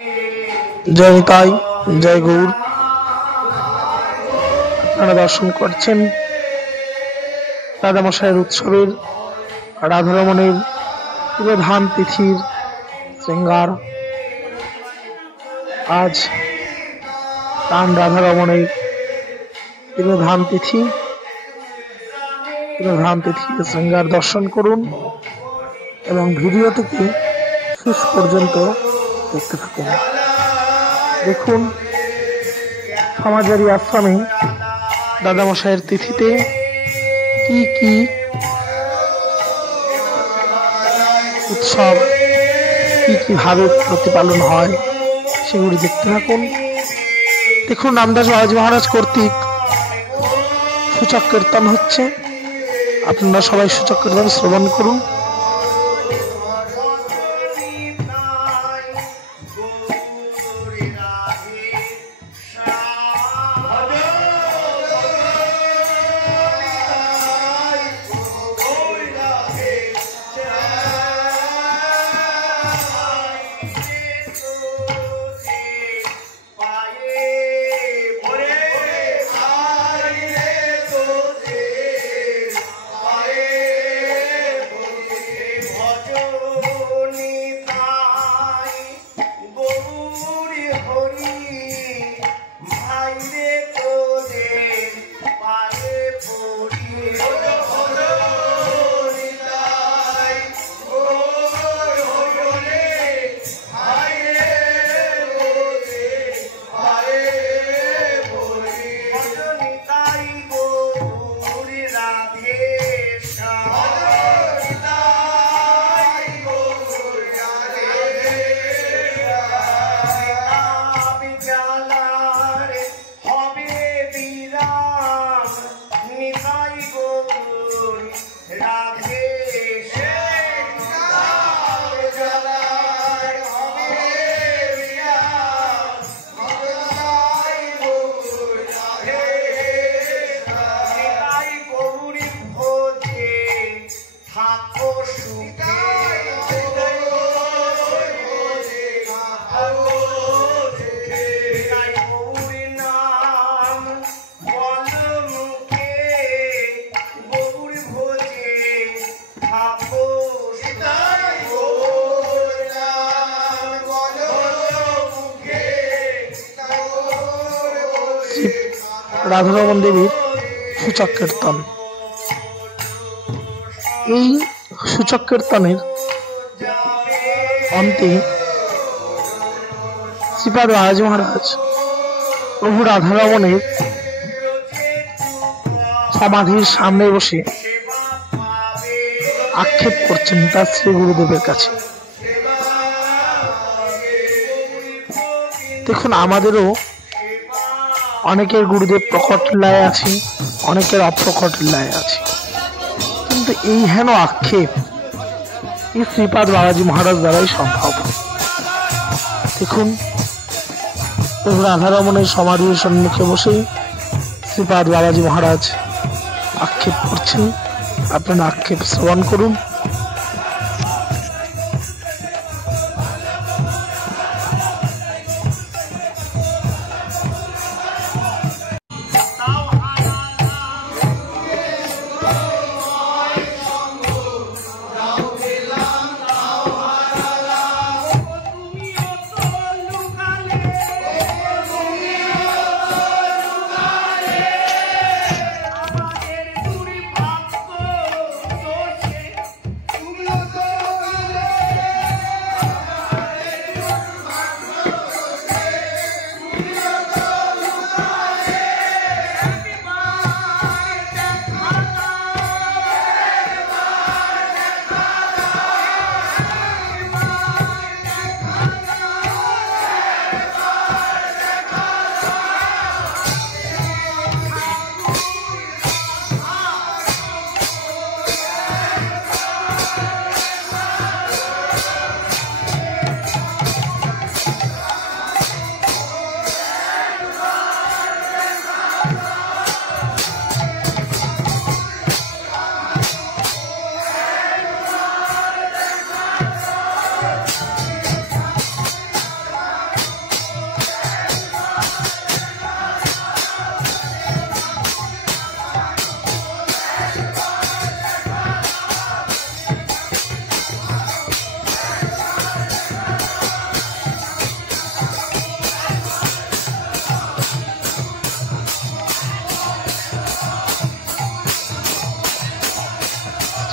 জয় নিতাই, জয় গৌর। আপনারা দর্শন করছেন রাধামশাইয়ের উৎসবের রাধারমণের তিরোধান তিথির শৃঙ্গার। আজ প্রাণ রাধারমণের তিরোধান তিথি শৃঙ্গার দর্শন করুন এবং ভিডিওটিকে শেষ পর্যন্ত দেখতে থাকুন। দেখুন সমাজেরই আশ্রমে দাদামশাইয়ের তিথিতে কি কি উৎসব কিভাবে প্রতিপালন হয় সেগুলি দেখতে থাকুন। দেখুন রামদাস বাবাজি মহারাজ কর্তৃক সূচক কীর্তন হচ্ছে, আপনারা সবাই সূচক কীর্তন শ্রবণ করুন। রাধারমণ দেবীর সূচক কীর্তন। এই সূচক কীর্তনের অন্তে শ্রীপাদ বাবাজি মহারাজ প্রভু রাধারমণের সমাধির সামনে বসে আক্ষেপ করছেন তার শ্রী গুরুদেবের কাছে। দেখুন আমাদেরও অনেকের গুরুদেব প্রকট লীলায় আছে, অনেকের অপ্রকট লীলায় আছে, কিন্তু এই হেন আক্ষেপ এই শ্রীপাদ বাবাজি মহারাজ দ্বারাই সম্ভব। দেখুন প্রভু রাধারমণের সমাধির সম্মুখে বসে শ্রীপাদ বাবাজি মহারাজ আক্ষেপ করছেন, আপনারা আক্ষেপ শ্রবণ করুন।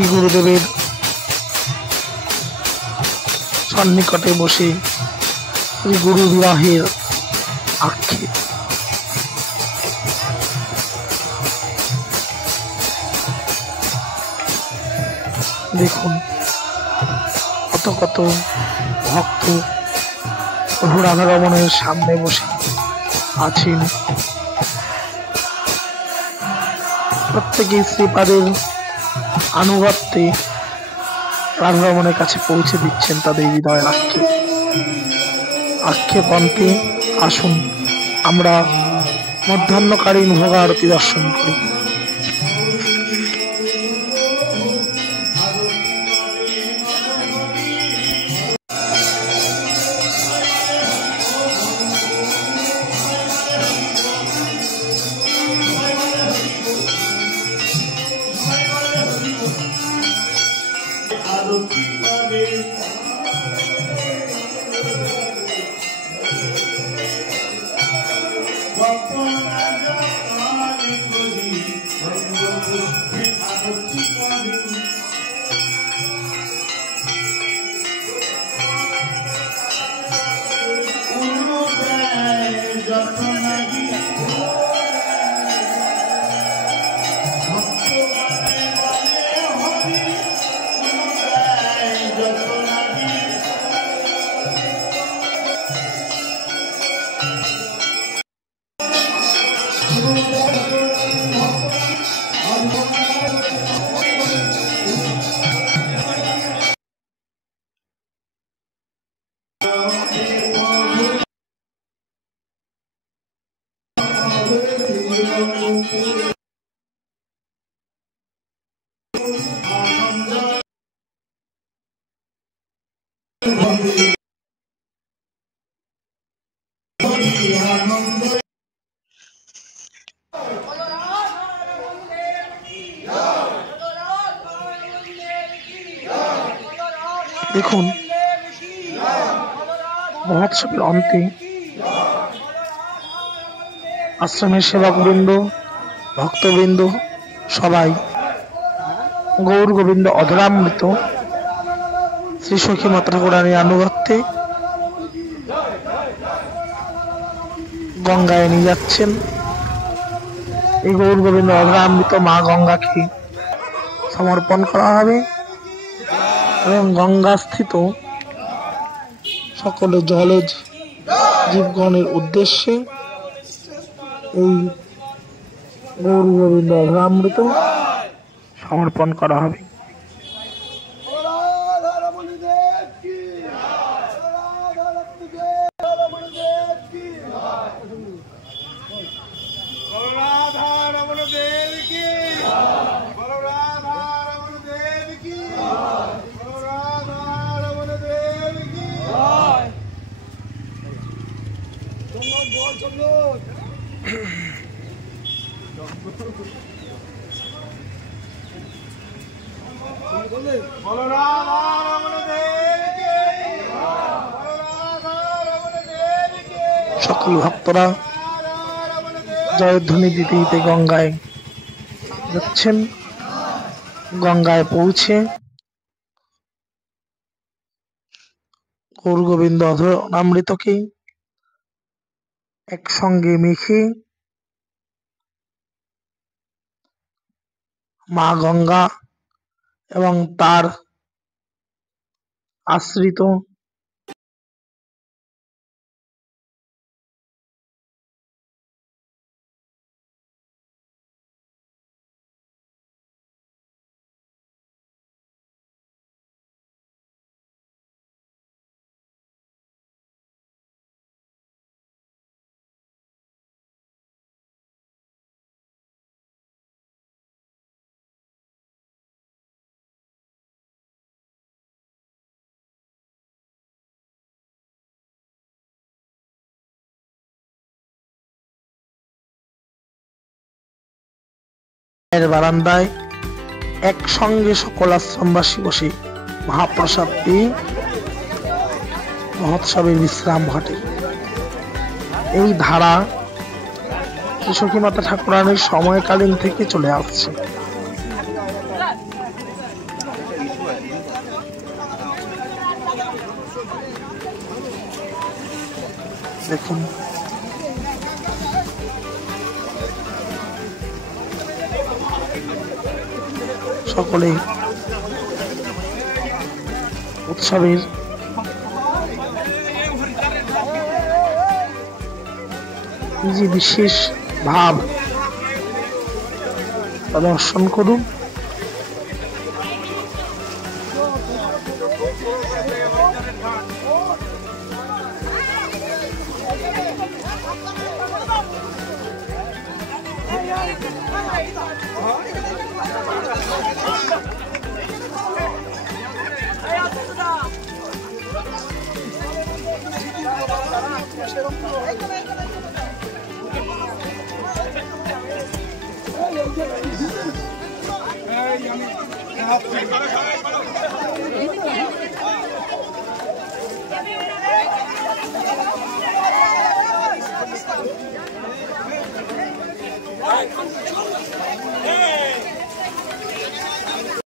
শ্রী গুরুদেবের সন্নিকটে বসে শ্রী গুরু বিবাহের আক্ষেপ। দেখুন কত কত ভক্ত প্রভু রাধারমণের সামনে বসে আছেন, প্রত্যেকেই শ্রীপাদের আনুগত্যে রাধারমণের কাছে পৌঁছে দিচ্ছেন তাদের হৃদয়ের আক্ষেপ অন্তে। আসুন আমরা মধ্যাহ্নকালীন ভোগারতি দর্শন করি। দেখুন মহোৎসবের অন্তে আশ্রমের সেবকবৃন্দ, ভক্তবৃন্দ সবাই গৌর গোবিন্দ অধরামৃত শ্রী সখী মাতা ঠাকুরানীর আনুগত্যে গঙ্গায় নিয়ে যাচ্ছেন। এই গৌর গোবিন্দ অধরামৃত মা গঙ্গাকে সমর্পণ করা হবে এবং গঙ্গাস্থিত সকল জলজ জীবগণের উদ্দেশ্যে এই গৌর গোবিন্দ অধরামৃত সমর্পণ করা হবে। সকল ভক্তরা জয়ধ্বনি দিতে দিতে গঙ্গায় যাচ্ছেন। গঙ্গায় পৌঁছে গৌর গোবিন্দ অধরামৃতকে একসঙ্গে মেখে মা গঙ্গা এবং তার আশ্রিত বারান্দায় একসঙ্গে সকল আশ্রমবাসী বসে মহাপ্রসাদ পেয়ে মহোৎসবের বিশ্রাম ঘটে। এই ধারা সখী মাতা ঠাকুরানীর সময়কালীন থেকে চলে আসছে। দেখুন সকলে উৎসবের এই যে বিশেষ ভাব প্রদর্শন করুন।